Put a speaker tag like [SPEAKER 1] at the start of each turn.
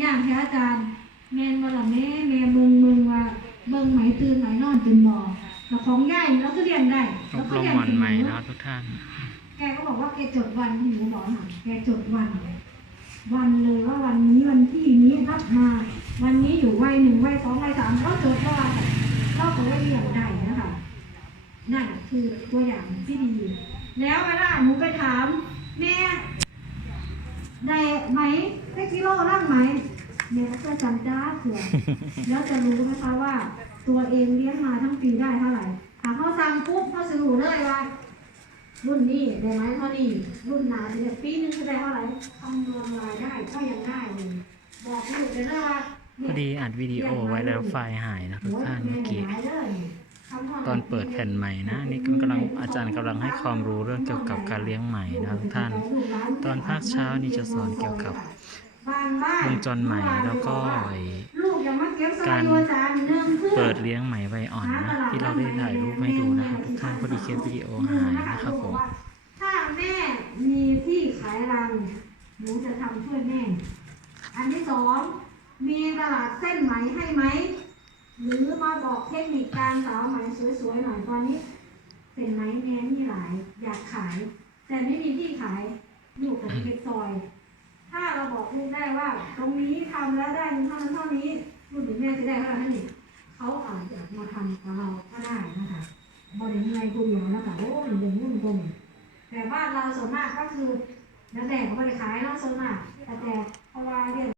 [SPEAKER 1] อย่างแท้อาจารย์ แมนบ่ล่ะแม่แม่เบิ่งเบิ่งว่าเบิ่งไหมตื่นไหมนอนเป็นบ่แล้วของย่ายเราก็เรียนได้
[SPEAKER 2] อ
[SPEAKER 1] เรา
[SPEAKER 2] บ
[SPEAKER 1] ก็
[SPEAKER 2] รม
[SPEAKER 1] เรียน
[SPEAKER 2] วันใหม่นะครับทุกท่าน
[SPEAKER 1] แกก็บอกว่าแกจดวันที่หนูบอกน่ะแกจดวัน วันเลยว่าวันนี้วันที่นี้รับมา วันนี้อยู่วัยหนึ่งวัยสองวัยสามก็จดว่าเราก็ได้เรียนได้นะคะนั่นคือตัวอย่างที่ดี แล้วเวลาหนูไปถามแม่ ได้ไหมได้กิโลร่างไหมแม่ก็จะจำจ้าเผื่อแล้วจะรู้นะคะว่า ตัวเองเลี้ยงมาทั้งปีได้เท่าไหร่ถ้าเขาสั่งปุ๊บเขาจะรู้เลยว่ารุ่นนี้ได้ไหมเท่านี้รุ่นหนาเนี่ยปีหนึงจะได้เท่าไหร่คำนวณรายได้ก็ยังได้เลยบอกลูกเลยนะว่า
[SPEAKER 2] พอดีอัดวิดีโอไว้แล้วไฟล์หายนะทุกท่านเมื่อกี้ ตอนเปิดแผ่นใหม่นะนี่กำลังอาจารย์กำลังให้ความรู้เรื่องเกี่ยวกับการเลี้ยงไหม่นะทุกท่าน ตอนภาคเช้านี่จะสอนเกี่ยวกับวงจรไหม่แล้วก็การเปิดเลี้ยงไหม่ใบอ่อนนะที่เราได้ถ่ายรูปให้ดูนะครับทุกท่านพอดีเคสวิดีโอหายนะครับผม
[SPEAKER 1] ถ้าแม่มีที่ขายรังหนูจะทำช่วยแม่ อันที่สองมีตลาดเส้นไหมให้ไหม หรือมาบอกเทคนิคการสาวไหมสวยๆหน่อยตอนนี้เส้นไหมแม่มีหลายอยากขาย แต่ไม่มีที่ขายอยู่กับเพชรซอย ถ้าเราบอกลูกได้ว่า ตรงนี้ทำแล้วได้เท่านั้นเท่านี้ลูกหรือแม่จะได้เท่านั้นนี่เขาอาจจะมาทำกับเราก็ได้นะคะบริเวณในกูเดียวนะคะโอ้ยเรื่องนุ่นตรงแต่บ้านเราส่วนมากก็คือแล้วแต่เขาไม่ได้ขายเนาะส่วนมากแต่แต่เพราะว่าเรียน